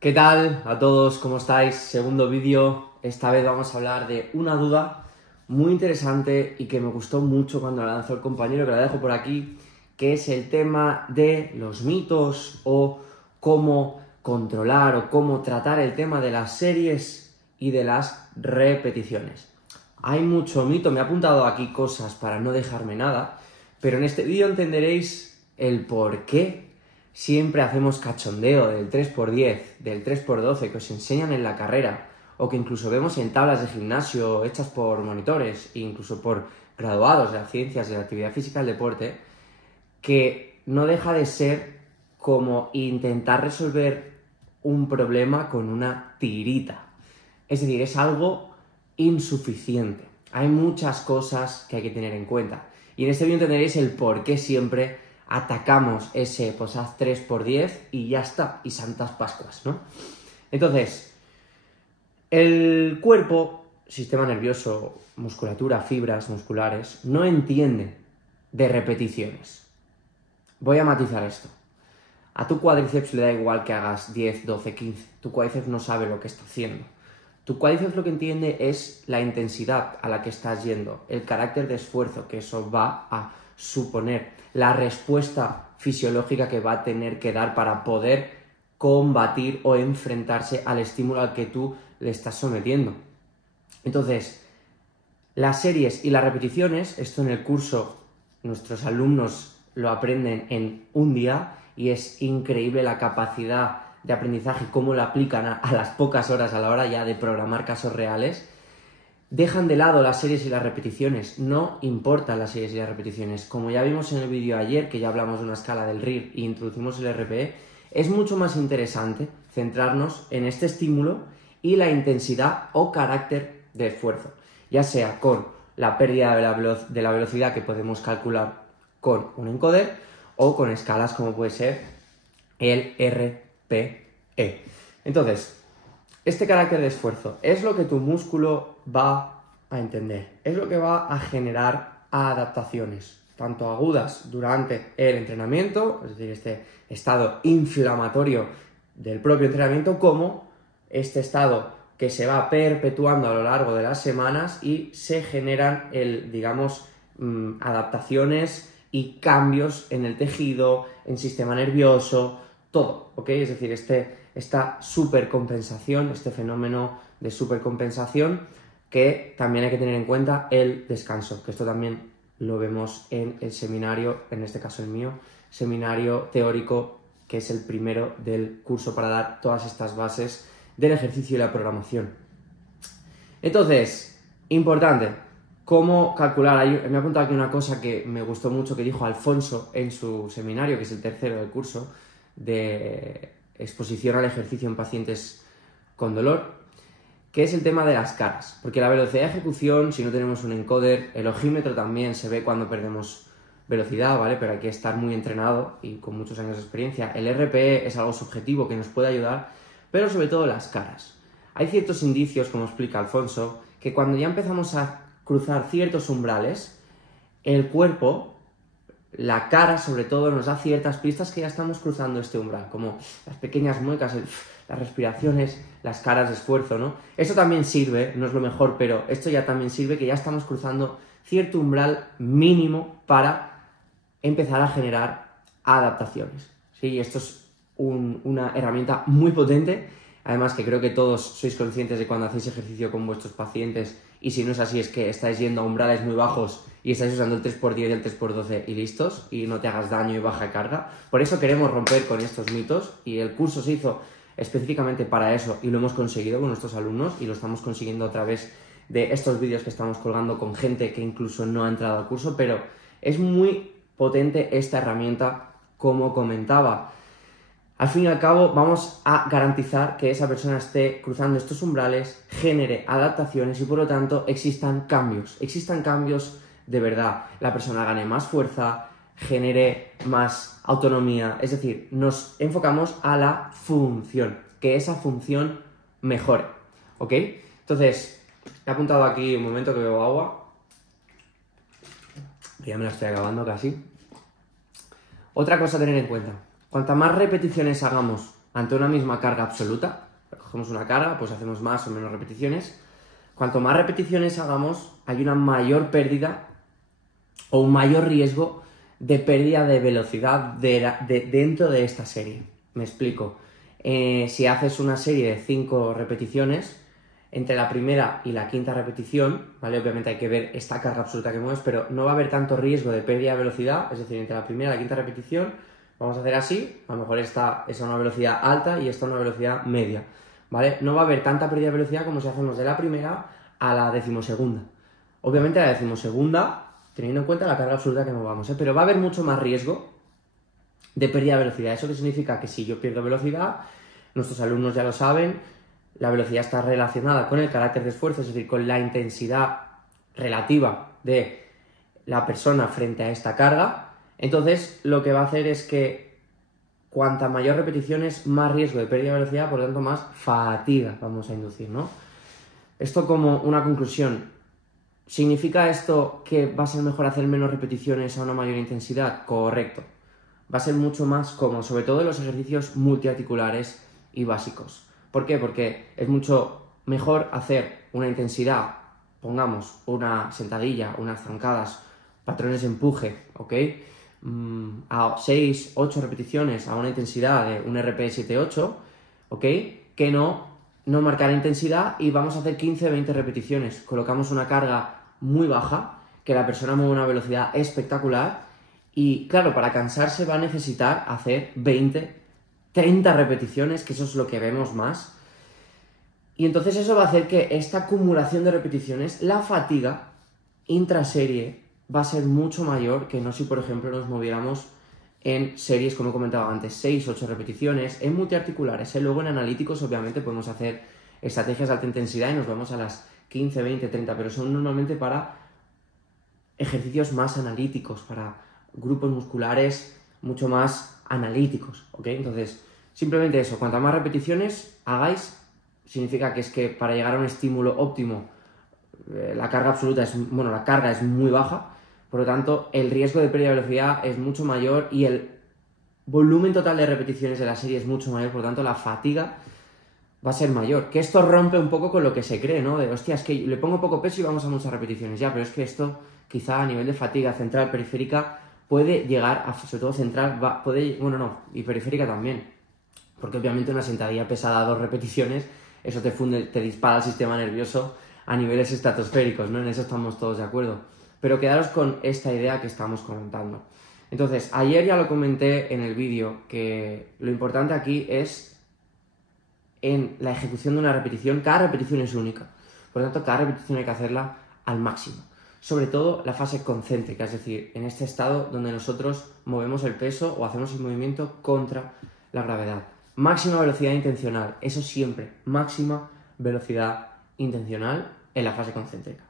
¿Qué tal a todos? ¿Cómo estáis? Segundo vídeo. Esta vez vamos a hablar de una duda muy interesante y que me gustó mucho cuando la lanzó el compañero, que la dejo por aquí, que es el tema de los mitos o cómo controlar o cómo tratar el tema de las series y de las repeticiones. Hay mucho mito, me he apuntado aquí cosas para no dejarme nada, pero en este vídeo entenderéis el por qué siempre hacemos cachondeo del 3×10, del 3×12 que os enseñan en la carrera o que incluso vemos en tablas de gimnasio hechas por monitores e incluso por graduados de las ciencias de la actividad física y el deporte, que no deja de ser como intentar resolver un problema con una tirita. Es decir, es algo insuficiente. Hay muchas cosas que hay que tener en cuenta. Y en este vídeo entenderéis el por qué siempre atacamos ese, pues haz 3×10 y ya está, y santas pascuas, ¿no? Entonces, el cuerpo, sistema nervioso, musculatura, fibras musculares, no entiende de repeticiones. Voy a matizar esto. A tu cuádriceps le da igual que hagas 10, 12, 15. Tu cuádriceps no sabe lo que está haciendo. Tu cuádriceps lo que entiende es la intensidad a la que estás yendo, el carácter de esfuerzo que eso va a suponer, la respuesta fisiológica que va a tener que dar para poder combatir o enfrentarse al estímulo al que tú le estás sometiendo. Entonces, las series y las repeticiones, esto en el curso nuestros alumnos lo aprenden en un día y es increíble la capacidad de aprendizaje y cómo lo aplican a las pocas horas, a la hora ya de programar casos reales. Dejan de lado las series y las repeticiones, no importan las series y las repeticiones. Como ya vimos en el vídeo ayer, que ya hablamos de una escala del RIR e introducimos el RPE, es mucho más interesante centrarnos en este estímulo y la intensidad o carácter de esfuerzo, ya sea con la pérdida de la velocidad que podemos calcular con un encoder o con escalas como puede ser el RPE. Entonces, este carácter de esfuerzo es lo que tu músculo va a entender, es lo que va a generar adaptaciones, tanto agudas durante el entrenamiento, es decir, este estado inflamatorio del propio entrenamiento, como este estado que se va perpetuando a lo largo de las semanas y se generan, adaptaciones y cambios en el tejido, en sistema nervioso, todo, ¿ok? Es decir, esta supercompensación, este fenómeno de supercompensación, que también hay que tener en cuenta el descanso, que esto también lo vemos en el seminario, en este caso el mío, seminario teórico, que es el primero del curso para dar todas estas bases del ejercicio y la programación. Entonces, importante, ¿cómo calcular? Me ha apuntado aquí una cosa que me gustó mucho que dijo Alfonso en su seminario, que es el tercero del curso, de exposición al ejercicio en pacientes con dolor, que es el tema de las caras, porque la velocidad de ejecución, si no tenemos un encoder, el ojímetro también se ve cuando perdemos velocidad, ¿vale? Pero hay que estar muy entrenado y con muchos años de experiencia. El RPE es algo subjetivo que nos puede ayudar, pero sobre todo las caras. Hay ciertos indicios, como explica Alfonso, que cuando ya empezamos a cruzar ciertos umbrales, el cuerpo, la cara sobre todo, nos da ciertas pistas que ya estamos cruzando este umbral, como las pequeñas muecas, las respiraciones, las caras de esfuerzo, ¿no? Eso también sirve, no es lo mejor, pero esto ya también sirve que ya estamos cruzando cierto umbral mínimo para empezar a generar adaptaciones, ¿sí? Y esto es una herramienta muy potente, además que creo que todos sois conscientes de cuando hacéis ejercicio con vuestros pacientes, y si no es así es que estáis yendo a umbrales muy bajos y estáis usando el 3×10 y el 3×12 y listos, y no te hagas daño y baja carga. Por eso queremos romper con estos mitos, y el curso se hizo específicamente para eso, y lo hemos conseguido con nuestros alumnos, y lo estamos consiguiendo a través de estos vídeos que estamos colgando con gente que incluso no ha entrado al curso, pero es muy potente esta herramienta, como comentaba. Al fin y al cabo, vamos a garantizar que esa persona esté cruzando estos umbrales, genere adaptaciones y por lo tanto existan cambios de verdad. La persona gane más fuerza, genere más autonomía, es decir, nos enfocamos a la función, que esa función mejore, ¿ok? Entonces, he apuntado aquí un momento que bebo agua, que ya me la estoy acabando casi. Otra cosa a tener en cuenta. Cuantas más repeticiones hagamos ante una misma carga absoluta, cogemos una carga, pues hacemos más o menos repeticiones. Cuanto más repeticiones hagamos, hay una mayor pérdida o un mayor riesgo de pérdida de velocidad dentro de esta serie. Me explico. Si haces una serie de 5 repeticiones, entre la primera y la quinta repetición, ¿vale? Obviamente hay que ver esta carga absoluta que mueves, pero no va a haber tanto riesgo de pérdida de velocidad, es decir, entre la primera y la quinta repetición, vamos a hacer así, a lo mejor esta es a una velocidad alta y esta a una velocidad media, ¿vale? No va a haber tanta pérdida de velocidad como si hacemos de la primera a la decimosegunda. Obviamente a la decimosegunda, teniendo en cuenta la carga absoluta que movamos, pero va a haber mucho más riesgo de pérdida de velocidad. ¿Eso qué significa? Que si yo pierdo velocidad, nuestros alumnos ya lo saben, la velocidad está relacionada con el carácter de esfuerzo, es decir, con la intensidad relativa de la persona frente a esta carga. Entonces, lo que va a hacer es que cuanta mayor repeticiones, más riesgo de pérdida de velocidad, por lo tanto, más fatiga vamos a inducir, ¿no? Esto como una conclusión. ¿Significa esto que va a ser mejor hacer menos repeticiones a una mayor intensidad? Correcto. Va a ser mucho más cómodo, sobre todo en los ejercicios multiarticulares y básicos. ¿Por qué? Porque es mucho mejor hacer una intensidad, pongamos una sentadilla, unas zancadas, patrones de empuje, ¿ok? A 6, 8 repeticiones a una intensidad de un RPE 7-8, ¿ok? Que no marcar intensidad y vamos a hacer 15-20 repeticiones. Colocamos una carga muy baja, que la persona mueve a una velocidad espectacular y, claro, para cansarse va a necesitar hacer 20, 30 repeticiones, que eso es lo que vemos más. Y entonces eso va a hacer que esta acumulación de repeticiones, la fatiga intraserie, va a ser mucho mayor que no si, por ejemplo, nos moviéramos en series, como he comentado antes, 6, 8 repeticiones, en multiarticulares. Luego en analíticos, obviamente, podemos hacer estrategias de alta intensidad y nos vamos a las 15, 20, 30, pero son normalmente para ejercicios más analíticos, para grupos musculares mucho más analíticos, ¿ok? Entonces, simplemente eso, cuantas más repeticiones hagáis, significa que es que para llegar a un estímulo óptimo, la carga es muy baja, por lo tanto, el riesgo de pérdida de velocidad es mucho mayor y el volumen total de repeticiones de la serie es mucho mayor, por lo tanto, la fatiga va a ser mayor. Que esto rompe un poco con lo que se cree, ¿no? De, hostia, es que le pongo poco peso y vamos a muchas repeticiones. Ya, pero es que esto, quizá a nivel de fatiga central, periférica, puede llegar a, sobre todo central, y periférica también. Porque obviamente una sentadilla pesada a 2 repeticiones, eso te dispara el sistema nervioso a niveles estratosféricos, ¿no? En eso estamos todos de acuerdo. Pero quedaros con esta idea que estamos comentando. Entonces, ayer ya lo comenté en el vídeo, que lo importante aquí es en la ejecución de una repetición. Cada repetición es única. Por lo tanto, cada repetición hay que hacerla al máximo. Sobre todo la fase concéntrica, es decir, en este estado donde nosotros movemos el peso o hacemos el movimiento contra la gravedad. Máxima velocidad intencional, eso siempre, máxima velocidad intencional en la fase concéntrica.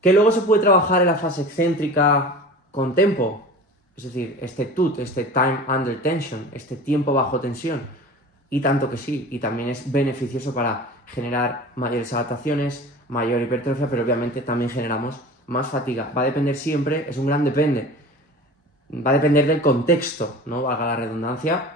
Que luego se puede trabajar en la fase excéntrica con tempo, es decir, este TUT, este time under tension, este tiempo bajo tensión, y tanto que sí, y también es beneficioso para generar mayores adaptaciones, mayor hipertrofia, pero obviamente también generamos más fatiga. Va a depender siempre, es un gran depende, va a depender del contexto, ¿no? Valga la redundancia.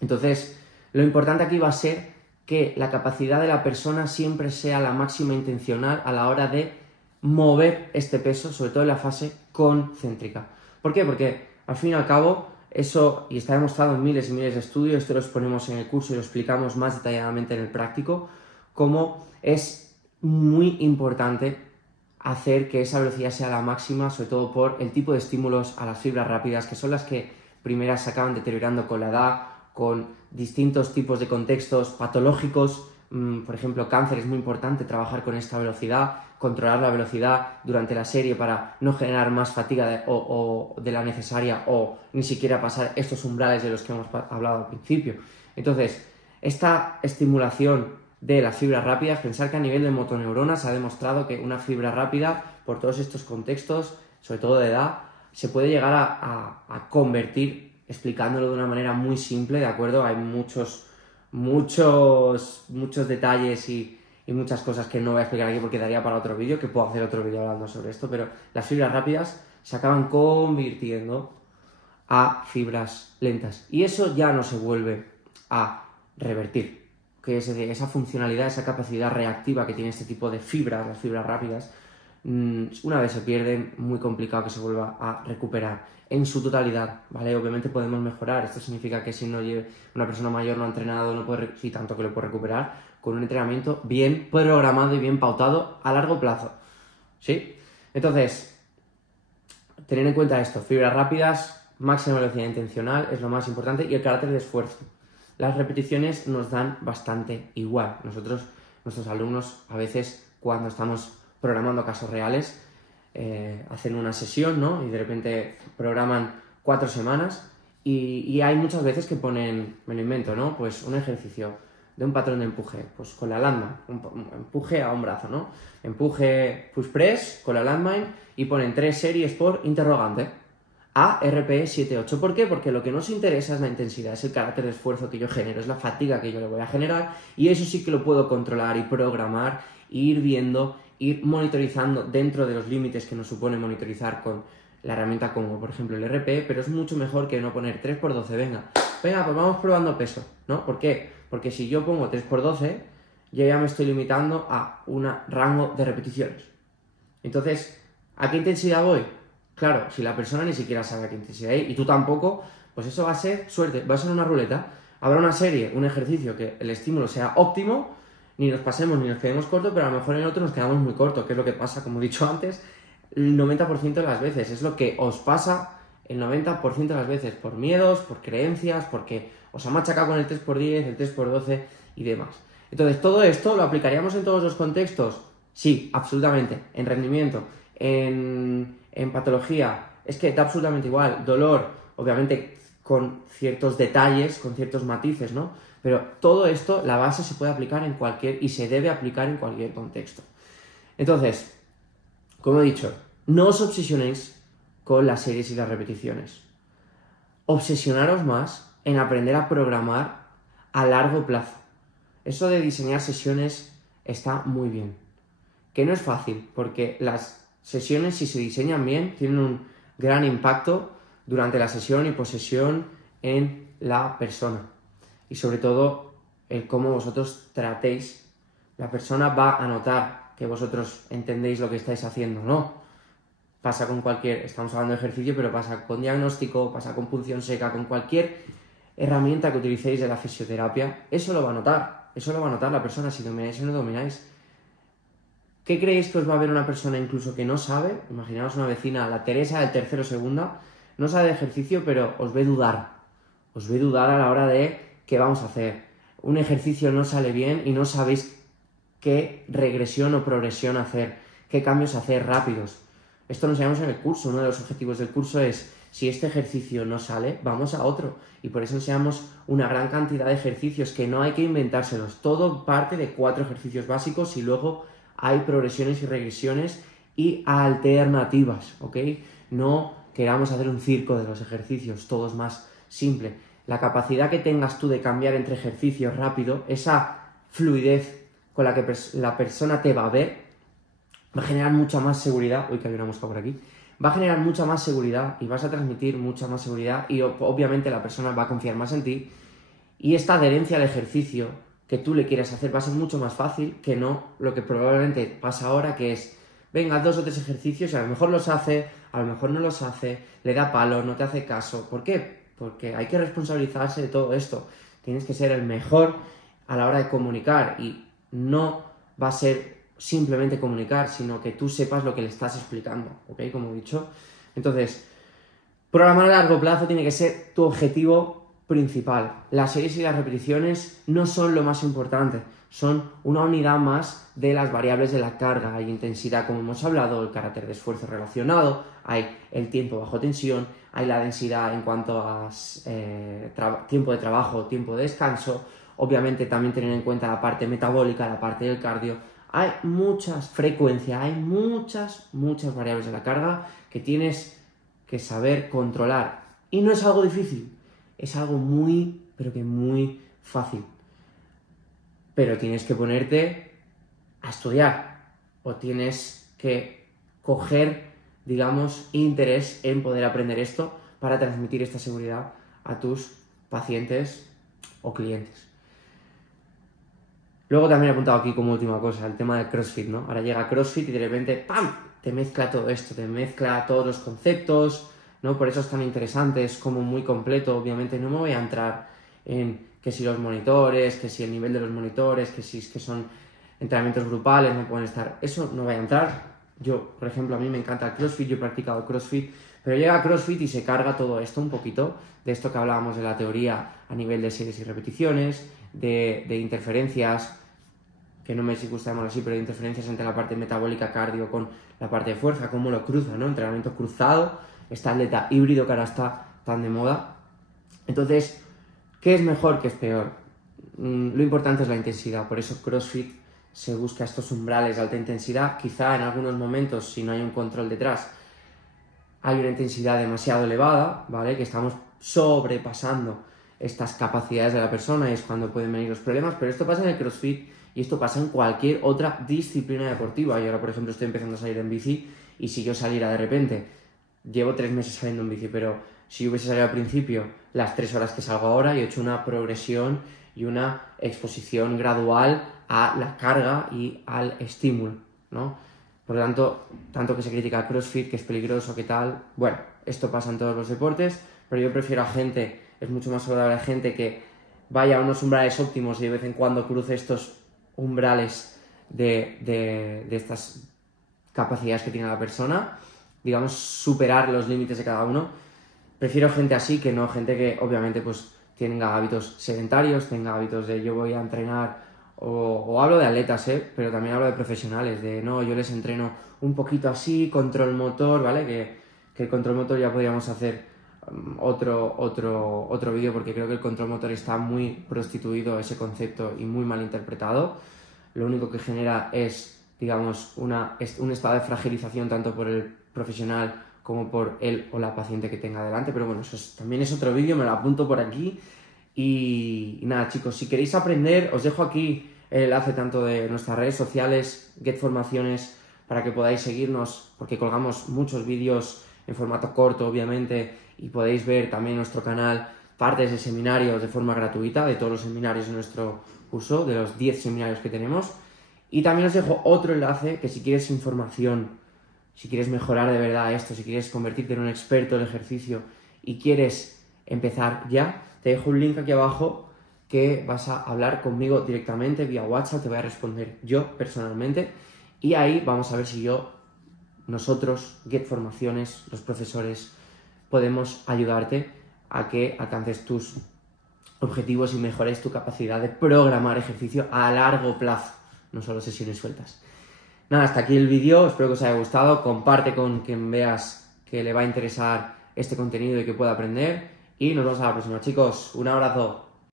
Entonces, lo importante aquí va a ser que la capacidad de la persona siempre sea la máxima intencional a la hora de mover este peso, sobre todo en la fase concéntrica. ¿Por qué? Porque al fin y al cabo eso, y está demostrado en miles y miles de estudios, esto lo exponemos en el curso y lo explicamos más detalladamente en el práctico, cómo es muy importante hacer que esa velocidad sea la máxima, sobre todo por el tipo de estímulos a las fibras rápidas, que son las que primeras se acaban deteriorando con la edad, con distintos tipos de contextos patológicos. Por ejemplo, cáncer, es muy importante trabajar con esta velocidad, controlar la velocidad durante la serie para no generar más fatiga de la necesaria o ni siquiera pasar estos umbrales de los que hemos hablado al principio. Entonces, esta estimulación de las fibras rápidas, pensar que a nivel de motoneuronas se ha demostrado que una fibra rápida, por todos estos contextos, sobre todo de edad, se puede llegar a convertir, explicándolo de una manera muy simple, ¿de acuerdo? Hay muchos detalles y muchas cosas que no voy a explicar aquí porque daría para otro vídeo, que puedo hacer otro vídeo hablando sobre esto, pero las fibras rápidas se acaban convirtiendo a fibras lentas y eso ya no se vuelve a revertir. Que es decir, esa funcionalidad, esa capacidad reactiva que tiene este tipo de fibras, las fibras rápidas, una vez se pierden, muy complicado que se vuelva a recuperar en su totalidad, ¿vale? Obviamente podemos mejorar, esto significa que si una persona mayor no ha entrenado, no puede, sí, tanto que lo puede recuperar, con un entrenamiento bien programado y bien pautado a largo plazo, ¿sí? Entonces, tener en cuenta esto, fibras rápidas, máxima velocidad intencional es lo más importante y el carácter de esfuerzo. Las repeticiones nos dan bastante igual. Nuestros alumnos, a veces, cuando estamos programando casos reales, hacen una sesión, ¿no? Y de repente programan 4 semanas y hay muchas veces que ponen, me lo invento, ¿no? Pues un ejercicio de un patrón de empuje, pues con la landmine, un empuje a un brazo, ¿no? Empuje push press con la landmine y ponen 3 series por interrogante. ARPE 7-8. ¿Por qué? Porque lo que nos interesa es la intensidad, es el carácter de esfuerzo que yo genero, es la fatiga que yo le voy a generar y eso sí que lo puedo controlar y programar, ir viendo, ir monitorizando dentro de los límites que nos supone monitorizar con la herramienta como por ejemplo el RPE, pero es mucho mejor que no poner 3x12, venga, pues vamos probando peso, ¿no? ¿Por qué? Porque si yo pongo 3x12, yo ya me estoy limitando a un rango de repeticiones. Entonces, ¿a qué intensidad voy? Claro, si la persona ni siquiera sabe a qué intensidad hay y tú tampoco, pues eso va a ser suerte, va a ser una ruleta. Habrá una serie, un ejercicio que el estímulo sea óptimo, ni nos pasemos ni nos quedemos cortos, pero a lo mejor en el otro nos quedamos muy cortos, que es lo que pasa, como he dicho antes, el 90% de las veces. Es lo que os pasa el 90% de las veces, por miedos, por creencias, porque os ha machacado con el 3x10, el 3x12 y demás. Entonces, ¿todo esto lo aplicaríamos en todos los contextos? Sí, absolutamente. En rendimiento, en patología, es que da absolutamente igual. Dolor, obviamente con ciertos detalles, con ciertos matices, ¿no? Pero todo esto, la base se puede aplicar en cualquier, y se debe aplicar en cualquier contexto. Entonces, como he dicho, no os obsesionéis con las series y las repeticiones. Obsesionaros más en aprender a programar a largo plazo. Eso de diseñar sesiones está muy bien. Que no es fácil, porque las sesiones, si se diseñan bien, tienen un gran impacto durante la sesión y posesión en la persona. Y sobre todo, el cómo vosotros tratéis. La persona va a notar que vosotros entendéis lo que estáis haciendo, ¿no? Pasa con estamos hablando de ejercicio, pero pasa con diagnóstico, pasa con punción seca, con cualquier herramienta que utilicéis de la fisioterapia. Eso lo va a notar la persona si domináis o no domináis. ¿Qué creéis que os va a ver una persona incluso que no sabe? Imaginaos una vecina, la Teresa del tercero segunda, no sabe de ejercicio, pero os ve dudar. Os ve dudar a la hora de qué vamos a hacer. Un ejercicio no sale bien y no sabéis qué regresión o progresión hacer, qué cambios hacer rápidos. Esto lo enseñamos en el curso. Uno de los objetivos del curso es, si este ejercicio no sale, vamos a otro. Y por eso enseñamos una gran cantidad de ejercicios que no hay que inventárselos. Todo parte de 4 ejercicios básicos y luego hay progresiones y regresiones y alternativas, ¿ok? No queramos hacer un circo de los ejercicios, todo es más simple. La capacidad que tengas tú de cambiar entre ejercicios rápido, esa fluidez con la que la persona te va a ver, va a generar mucha más seguridad. Uy, que hay una mosca por aquí. Va a generar mucha más seguridad y vas a transmitir mucha más seguridad y obviamente la persona va a confiar más en ti y esta adherencia al ejercicio que tú le quieras hacer va a ser mucho más fácil que no lo que probablemente pasa ahora, que es, venga, 2 o 3 ejercicios y a lo mejor los hace, a lo mejor no los hace, le da palo, no te hace caso. ¿Por qué? Porque hay que responsabilizarse de todo esto. Tienes que ser el mejor a la hora de comunicar y no va a ser simplemente comunicar, sino que tú sepas lo que le estás explicando, ¿ok? Como he dicho. Entonces, programar a largo plazo tiene que ser tu objetivo principal. Las series y las repeticiones no son lo más importante, son una unidad más de las variables de la carga. Hay intensidad, como hemos hablado, el carácter de esfuerzo relacionado, hay el tiempo bajo tensión, hay la densidad en cuanto a tiempo de trabajo, tiempo de descanso, obviamente también tener en cuenta la parte metabólica, la parte del cardio. Hay muchas frecuencias, hay muchas variables de la carga que tienes que saber controlar. Y no es algo difícil, es algo muy, pero que muy fácil. Pero tienes que ponerte a estudiar o tienes que coger, digamos, interés en poder aprender esto para transmitir esta seguridad a tus pacientes o clientes. Luego también he apuntado aquí como última cosa el tema del CrossFit, ¿no? Ahora llega CrossFit y de repente ¡pam! Te mezcla todo esto, te mezcla todos los conceptos, ¿no? Por eso es tan interesante, es como muy completo. Obviamente no me voy a entrar en que si los monitores, que si el nivel de los monitores, que si es que son entrenamientos grupales, no pueden estar. Eso no voy a entrar. Yo, por ejemplo, a mí me encanta el CrossFit, yo he practicado CrossFit, pero llega CrossFit y se carga todo esto un poquito, de esto que hablábamos de la teoría a nivel de series y repeticiones, de interferencias, que no me gusta llamarlo así, pero de interferencias entre la parte metabólica cardio con la parte de fuerza, cómo lo cruza, ¿no? Entrenamiento cruzado, este atleta híbrido que ahora está tan de moda. Entonces, ¿qué es mejor, qué es peor? Lo importante es la intensidad, por eso CrossFit se busca estos umbrales de alta intensidad. Quizá en algunos momentos, si no hay un control detrás, hay una intensidad demasiado elevada, ¿vale? Que estamos sobrepasando estas capacidades de la persona y es cuando pueden venir los problemas, pero esto pasa en el CrossFit y esto pasa en cualquier otra disciplina deportiva. Y ahora, por ejemplo, estoy empezando a salir en bici y si yo saliera de repente, llevo 3 meses saliendo en bici, pero si yo hubiese salido al principio las 3 horas que salgo ahora y he hecho una progresión y una exposición gradual a la carga y al estímulo, ¿no? Por lo tanto que se critica al CrossFit, que es peligroso, que tal. Bueno, esto pasa en todos los deportes, pero yo prefiero a gente, es mucho más saludable a gente que vaya a unos umbrales óptimos y de vez en cuando cruce estos umbrales de estas capacidades que tiene la persona, digamos, superar los límites de cada uno. Prefiero gente así que no gente que obviamente pues tenga hábitos sedentarios, tenga hábitos de yo voy a entrenar, o hablo de atletas, pero también hablo de profesionales, de no, yo les entreno un poquito así, control motor, ¿vale? Que el control motor ya podríamos hacer otro vídeo, porque creo que el control motor está muy prostituido ese concepto y muy mal interpretado. Lo único que genera es, digamos, un estado de fragilización tanto por el profesional como por él o la paciente que tenga delante, pero bueno, eso también es otro vídeo, me lo apunto por aquí. Y nada, chicos, si queréis aprender, os dejo aquí el enlace tanto de nuestras redes sociales, Get Formaciones, para que podáis seguirnos, porque colgamos muchos vídeos en formato corto, obviamente, y podéis ver también en nuestro canal partes de seminarios de forma gratuita, de todos los seminarios de nuestro curso, de los 10 seminarios que tenemos. Y también os dejo otro enlace que si quieres información, si quieres mejorar de verdad esto, si quieres convertirte en un experto del ejercicio y quieres empezar ya, te dejo un link aquí abajo que vas a hablar conmigo directamente vía WhatsApp, te voy a responder yo personalmente y ahí vamos a ver si nosotros, Get Formaciones, los profesores, podemos ayudarte a que alcances tus objetivos y mejores tu capacidad de programar ejercicio a largo plazo, no solo sesiones sueltas. Nada, hasta aquí el vídeo, espero que os haya gustado, comparte con quien veas que le va a interesar este contenido y que pueda aprender y nos vemos a la próxima, chicos, un abrazo.